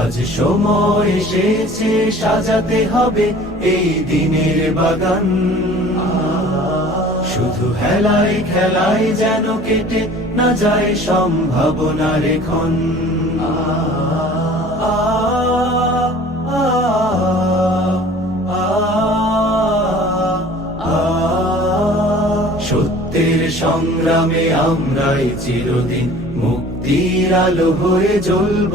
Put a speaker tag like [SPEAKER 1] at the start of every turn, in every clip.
[SPEAKER 1] আজ সময় এসেছে সাজাতে হবে এই দিনের বাগান শুধু হেলাই খেলাই যেন কেটে না যায় সম্ভাবনা রেখন সত্যের সংগ্রামে আমরাই চিরদিন মুক্তির আলো হয়ে জ্বলব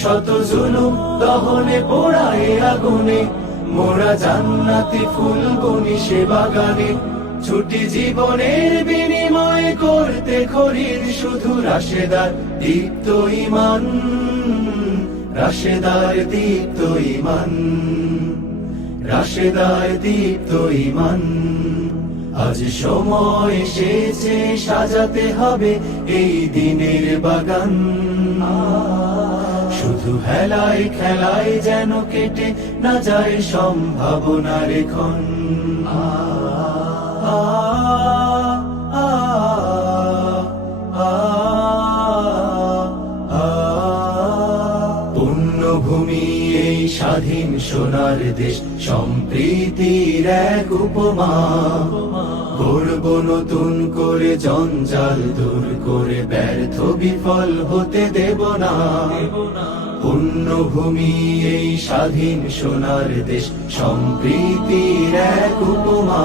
[SPEAKER 2] শত জুলুম দহনে পোড়ায় আগুনে মোরা জান্নাতি ফুলগুনি সে বাগানে
[SPEAKER 1] ছুটি জীবনের বিনিময় করতে খরির শুধু রাশেদার দীপ্ত ইমান রাশেদার দীপ্ত ইমান রাশেদার দীপ্ত ইমান আজ সময় এসেছে সাজাতে হবে এই দিনের বাগান হেলায় খেলায় যেন কেটে না যায় সম্ভাবনার এখন এই স্বাধীন সোনার দেশ সম্প্রীতির এক উপমা করব নতুন করে জঞ্জাল দূর করে ব্যর্থ বিফল হতে দেব না পুণ্যভূমি এই স্বাধীন সোনার দেশ সম্প্রীতির এক উপমা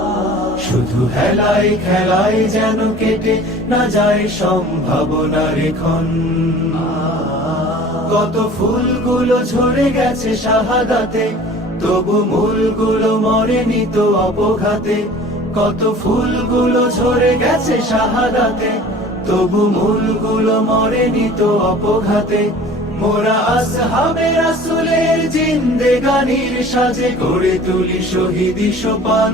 [SPEAKER 1] শুধু হেলায় খেলাই যেন কেটে না যায় সম্ভাবনা এখন
[SPEAKER 2] কত ফুলগুলো ঝরে গেছে শাহাদাতে তবু মূলগুলো মরেনি তো অপঘাতে কত ফুলগুলো ঝরে গেছে শাহাদাতে তবু মূলগুলো মরেনি তো অপঘাতে মোরা আসহাবে রাসুলের জিন্দেগানির সাজে
[SPEAKER 1] গড়ে তুলি শহীদি সোপান